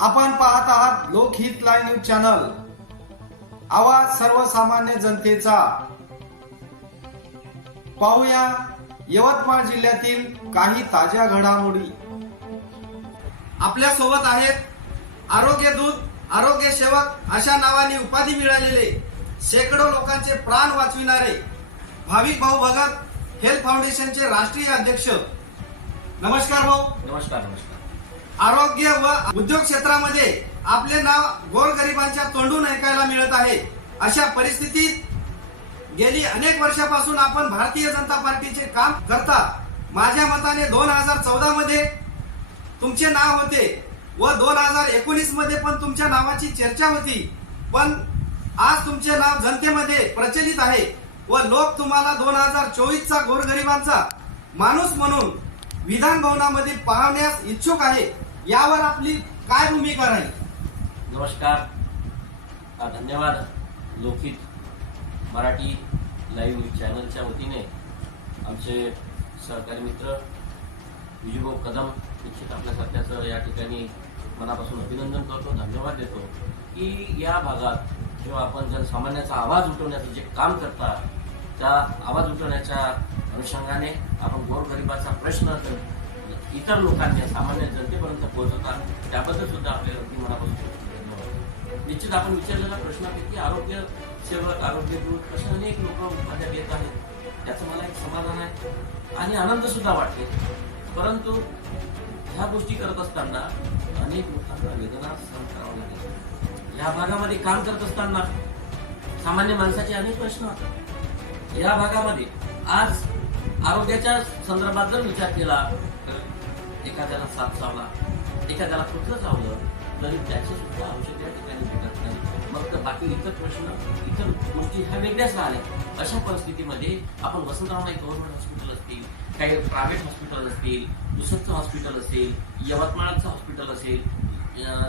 आपण पाहत आहात लोकहित लाईव्ह न्यूज चॅनल, आवाज सर्वसामान्य जनतेचा। पाहूया यवतमाळ जिल्ह्यातील काही ताज्या घडामोडी। आपल्या सोबत आहेत आरोग्य दूत, आरोग्य सेवक अशा नावाने उपाधी मिळालेले शेकडो लोकांचे प्राण वाचविणारे भाविक भाऊ भगत हेल्थ फाउंडेशनचे राष्ट्रीय अध्यक्ष। नमस्कार भाऊ। नमस्कार नमस्कार। आरोग्य व उद्योग क्षेत्रामध्ये आपले नाव गोरगरिबांच्या तोंडून ऐकायला मिळत आहे। अशा परिस्थितीत गेली अनेक वर्षापासून आपण भारतीय जनता पार्टीचे काम करता। माझ्या मताने 2014 मध्ये तुमचे नाव होते व 2019 मध्ये पण तुमच्या नावाची चर्चा होती, पण आज तुमचे नाव जनतेमध्ये प्रचलित आहे व लोक तुम्हाला 2024 चा गोरगरिबांचा माणूस म्हणून विधान भवनामध्ये पाहण्यास इच्छुक आहे। यावर आपली काय भूमिका राहील? नमस्कार, धन्यवाद। लोकहित मराठी लाईव्ह न्यूज चॅनलच्या वतीने आमचे सहकारी मित्र विजूभाऊ कदम निश्चित आपल्यासारख्याचं या ठिकाणी मनापासून अभिनंदन करतो, धन्यवाद देतो की या भागात जेव्हा आपण जनसामान्याचा आवाज उठवण्याचं जे काम करता त्या आवाज उठवण्याच्या अनुषंगाने आपण गोरगरिबाचा प्रश्न इतर लोकांनी सामान्य जनतेपर्यंत पोहोचवतात, त्याबद्दल सुद्धा आपल्याला अगदी मनापासून धन्यवाद। निश्चित आपण विचारलेला प्रश्नापैकी आरोग्य सेवक, आरोग्य दूत असे अनेक लोक माझ्या येत आहेत, त्याचं मला एक समाधान आहे आणि आनंद सुद्धा वाटते। परंतु ह्या गोष्टी करत असताना अनेक लोकांना वेदना सहन करावं लागेल। या भागामध्ये काम करत असताना सामान्य माणसाचे अनेक प्रश्न होतात। या भागामध्ये आज आरोग्याच्या संदर्भात जर विचार केला तर एखाद्याला साप चावला, एखाद्याला कुत्र चावलं तरी त्याचे सुद्धा औषध या ठिकाणी भेटत नाही। मग तर बाकी इतर प्रश्न, इतर गोष्टी ह्या वेगळ्याच राहिल्या। अशा परिस्थितीमध्ये आपण वसंतराव नाईक गव्हर्नमेंट हॉस्पिटल असतील, काही प्रायव्हेट हॉस्पिटल असतील, दुसरचं हॉस्पिटल असेल, यवतमाळचं हॉस्पिटल असेल,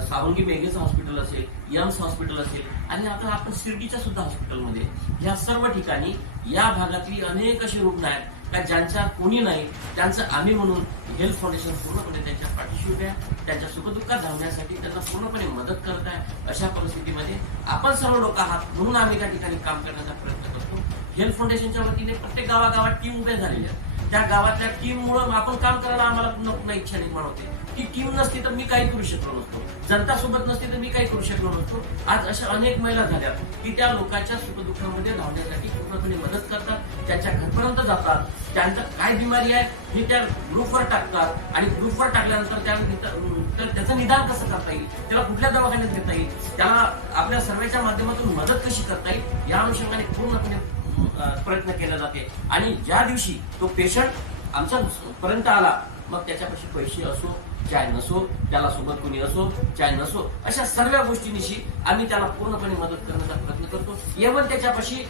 सावंगी मेघेचं हॉस्पिटल असेल, यम्स हॉस्पिटल असेल आणि आता आपण शिर्डीच्या सुद्धा हॉस्पिटलमध्ये या सर्व ठिकाणी या भागातली अनेक अशी रुग्ण आहेत का ज्यांच्या कोणी नाही, त्यांचं आम्ही म्हणून हेल्थ फाउंडेशन पूर्णपणे त्यांच्या पाठीशी उभे आहे, त्यांच्या सुखदुःखात धावण्यासाठी त्यांना पूर्णपणे मदत करत आहे। अशा परिस्थितीमध्ये आपण सर्व लोक आहात म्हणून आम्ही त्या ठिकाणी काम करण्याचा प्रयत्न करतो। हेल्थ फाउंडेशनच्या वतीने प्रत्येक गावागावात टीम उभ्या झालेल्या आहेत। त्या गावातल्या टीममुळे आपण काम करायला आम्हाला पुन्हा पुन्हा इच्छा निर्माण होते। ती टीम नसती तर मी काही करू शकलो नसतो, जनता सोबत नसती तर मी काही करू शकलो नसतो। आज अशा अनेक महिला झाल्या की त्या लोकांच्या सुखदुःखामध्ये धावण्यासाठी पूर्णपणे मदत करतात, त्यांच्या घरपर्यंत जातात, त्यांचं काय बिमारी आहे हे त्या ग्रुपवर टाकतात आणि ग्रुपवर टाकल्यानंतर त्याचं निदान कसं करता येईल, त्याला कुठल्या दवाखान्यात घेता येईल, त्याला आपल्या सर्वेच्या माध्यमातून मदत कशी करता येईल या अनुषंगाने पूर्णपणे प्रयत्न केला जाते। आणि ज्या दिवशी तो पेशंट आमच्या पर्यंत आला मग त्याच्यापाशी पैसे असो चाय नसो, त्याला सोबत कोणी असो चाय नसो, अशा सर्व गोष्टींशी आम्ही त्याला पूर्णपणे मदत करण्याचा प्रयत्न करतो। एवढं त्याच्यापाशी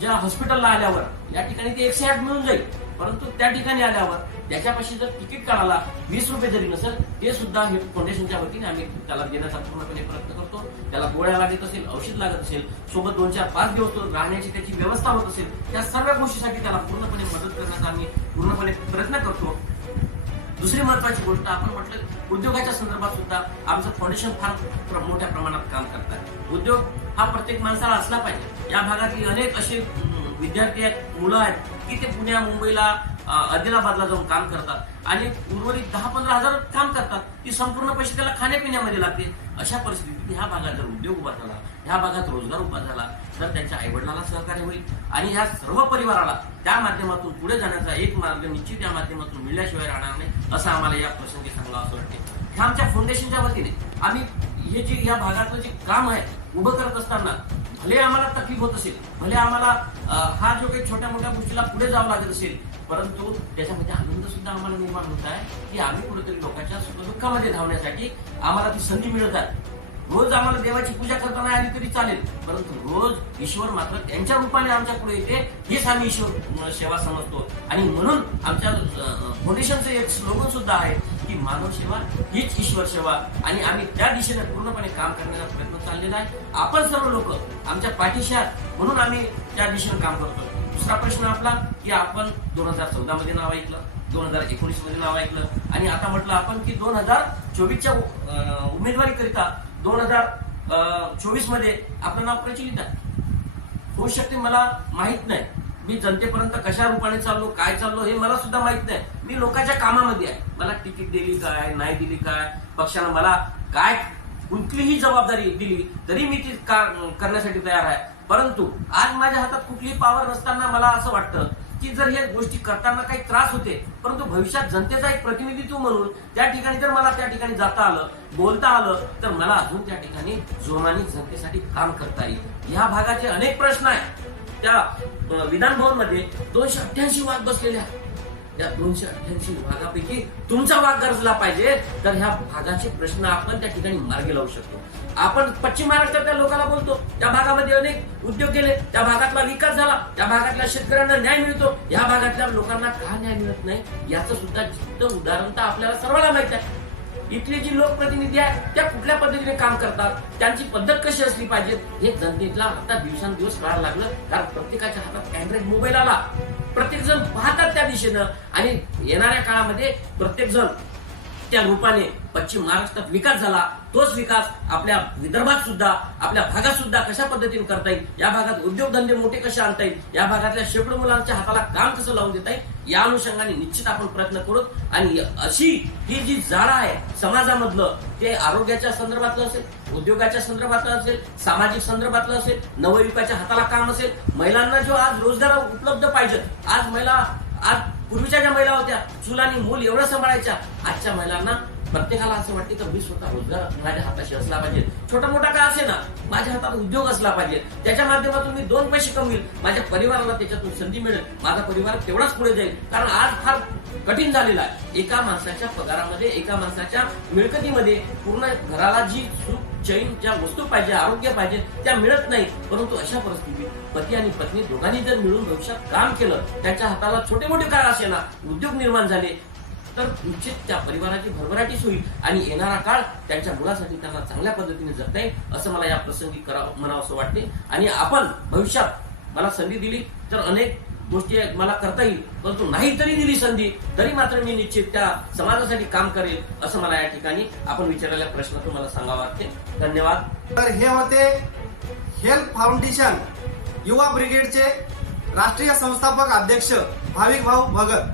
ज्या हॉस्पिटलला आल्यावर या ठिकाणी ते 108 मिळून जाईल, परंतु त्या ठिकाणी आल्यावर त्याच्यापाशी जर तिकीट काढायला 20 रुपये जरी नसेल ते सुद्धा हेल्थ फाउंडेशनच्या वतीने आम्ही त्याला देण्याचा पूर्णपणे प्रयत्न करतो। त्याला गोळ्या लागत असेल, औषध लागत असेल, सोबत 2, 4, 5 दिवस राहण्याची त्याची व्यवस्था होत असेल, त्या सर्व गोष्टीसाठी त्याला पूर्णपणे मदत करण्याचा आम्ही पूर्णपणे प्रयत्न करतो। दुसरी महत्वाची गोष्ट आपण म्हटलं उद्योगाच्या संदर्भात सुद्धा आमचं फाउंडेशन फार मोठ्या प्रमाणात काम करतात। उद्योग हा प्रत्येक माणसाला असला पाहिजे। या भागातली अनेक असे विद्यार्थी आहेत, मुलं आहेत की ते पुण्या, मुंबईला, आदिलाबादला जाऊन काम करतात आणि उर्वरित 10-15 हजार काम करतात, ती संपूर्ण पैसे त्याला खाण्यापिण्यामध्ये लागते। अशा परिस्थितीत ह्या भागात जर उद्योग उभा झाला, ह्या भागात रोजगार उभा झाला तर त्यांच्या आईवडिलांना सहकार्य होईल आणि ह्या सर्व परिवाराला त्या माध्यमातून पुढे जाण्याचा एक मार्ग निश्चित या माध्यमातून मिळल्याशिवाय राहणार नाही, असं आम्हाला या प्रसंगी सांगावं असं वाटते। ह्या आमच्या फाउंडेशनच्या वतीने आम्ही हे जे या भागातलं जे काम आहे उभं करत असताना भले आम्हाला तकलीफ होत असेल, भले आम्हाला हा जो काही छोट्या मोठ्या गोष्टीला पुढे जावं लागत असेल, परंतु त्याच्यामध्ये आनंद सुद्धा आम्हाला निर्माण होत आहे की आम्ही कुठेतरी लोकांच्या सुखदुःखामध्ये धावण्यासाठी आम्हाला ती संधी मिळत आहे। रोज आम्हाला देवाची पूजा करताना आली तरी चालेल, परंतु रोज ईश्वर मात्र त्यांच्या रूपाने आमच्या पुढे येते, हेच आम्ही ईश्वर सेवा समजतो। आणि म्हणून आमच्या फाउंडेशनचं एक स्लोगन सुद्धा आहे की मानव सेवा हीच ईश्वर सेवा आणि आम्ही त्या दिशेने पूर्णपणे काम करण्याचा प्रयत्न चाललेला आहे। आपण सर्व लोक आमच्या पाठीशी आहात म्हणून आम्ही त्या दिशेने काम करतो। दुसरा प्रश्न आपला की आपण 2014 मध्ये नाव ऐकलं, 2019 मध्ये नाव ऐकलं आणि आता म्हटलं आपण की 2024च्या उमेदवारीकरिता 2024 मध्ये आपलं नाव प्रचलित आहे. होऊ शकते मला माहित नाही, मी जनतेपर्यंत कशा रूपाने चाललो, काय चाललो हे मला सुद्धा माहित नाही. मी लोकांच्या कामामध्ये आहे. मला तिकीट दिली काय, नाही दिली काय, पक्षानं मला काय कुठलीही जबाबदारी दिली तरी मी ती करण्यासाठी तयार आहे. परंतु आज माझ्या हातात कुठलीही पॉवर नसताना मला असं वाटतं की जर हे गोष्टी करताना काही त्रास होते, परंतु भविष्यात जनतेचा एक प्रतिनिधित्व म्हणून त्या ठिकाणी जर मला त्या ठिकाणी जाता आलं, बोलता आलं, तर मला अजून त्या ठिकाणी जोमाने जनतेसाठी काम करता येईल. या भागाचे अनेक प्रश्न आहेत. त्या विधान भवन मध्ये 288 वाघ बसलेले आहेत. या 288 वाघापैकी तुमचा वाघ गरजला पाहिजे तर ह्या भागाचे प्रश्न आपण त्या ठिकाणी मार्गी लावू शकतो. आपण पश्चिम महाराष्ट्रातल्या लोकांना बोलतो, त्या भागामध्ये अनेक उद्योग गेले, त्या भागातला विकास झाला, त्या भागातल्या शेतकऱ्यांना न्याय मिळतो, या भागातल्या लोकांना का न्याय मिळत नाही याचं सुद्धा उदाहरण तर आपल्याला सर्वांना माहित आहे. इथली जी लोकप्रतिनिधी आहेत त्या कुठल्या पद्धतीने काम करतात, त्यांची पद्धत कशी असली पाहिजे हे जनतेला आता दिवसांदिवस कळायला लागलं. कारण प्रत्येकाच्या हातात अँड्रॉइड मोबाईल आला, प्रत्येक जण पाहतात त्या दिशेनं आणि येणाऱ्या काळामध्ये प्रत्येक जण त्या रूपाने पश्चिम महाराष्ट्रात विकास झाला, तोच विकास आपल्या विदर्भात सुद्धा, आपल्या भागात सुद्धा कशा पद्धतीने करता येईल, या भागात उद्योगधंदे मोठे कसे आणता येईल, या भागातल्या शेकडो मुलांच्या हाताला काम कसं लावून देता येईल, या अनुषंगाने निश्चित आपण प्रयत्न करू. आणि अशी ही जी जाळा आहे समाजामधलं, ते आरोग्याच्या संदर्भातलं असेल, उद्योगाच्या संदर्भातलं असेल, सामाजिक संदर्भातलं असेल, नवयुवकाच्या हाताला काम असेल, महिलांना जो आज रोजगार उपलब्ध पाहिजे, आज पूर्वीच्या ज्या महिला होत्या चूल आणि मूल एवढं सांभाळायच्या, आजच्या महिलांना प्रत्येकाला असं वाटते की मी स्वतः रोजगार माझ्या हाताशी असला पाहिजे, छोटा मोठा का असे ना, माझ्या हातात उद्योग असला पाहिजे, त्याच्या माध्यमातून मी 2 पैसे कमवेल, माझ्या परिवाराला त्याच्यातून संधी मिळेल, माझा परिवार तेवढाच पुढे जाईल. कारण आज फार कठीण झालेला आहे. एका माणसाच्या पगारामध्ये, एका माणसाच्या मिळकतीमध्ये पूर्ण घराला जी सुख चैन ज्या वस्तू पाहिजे, आरोग्य पाहिजे, त्या मिळत नाही. परंतु अशा परिस्थितीत पती आणि पत्नी दोघांनी जर मिळून भविष्यात काम केलं, त्यांच्या हाताला छोटे मोठे काय असे ना उद्योग निर्माण झाले, तर निश्चित त्या परिवाराची भरभराटीच होईल आणि येणारा काळ त्यांच्या मुलासाठी त्यांना चांगल्या पद्धतीने जगता येईल असं मला या प्रसंगी म्हणावं असं वाटते. आणि आपण भविष्यात मला संधी दिली तर अनेक गोष्टी मला करता येईल, परंतु नाही तरी दिली संधी तरी मात्र मी निश्चित त्या समाजासाठी काम करेल असं मला या ठिकाणी आपण विचारलेल्या प्रश्नातून मला सांगावं वाटते. धन्यवाद. तर हे होते हेल्प फाउंडेशन युवा ब्रिगेडचे राष्ट्रीय संस्थापक अध्यक्ष भाविक भाऊ भगत.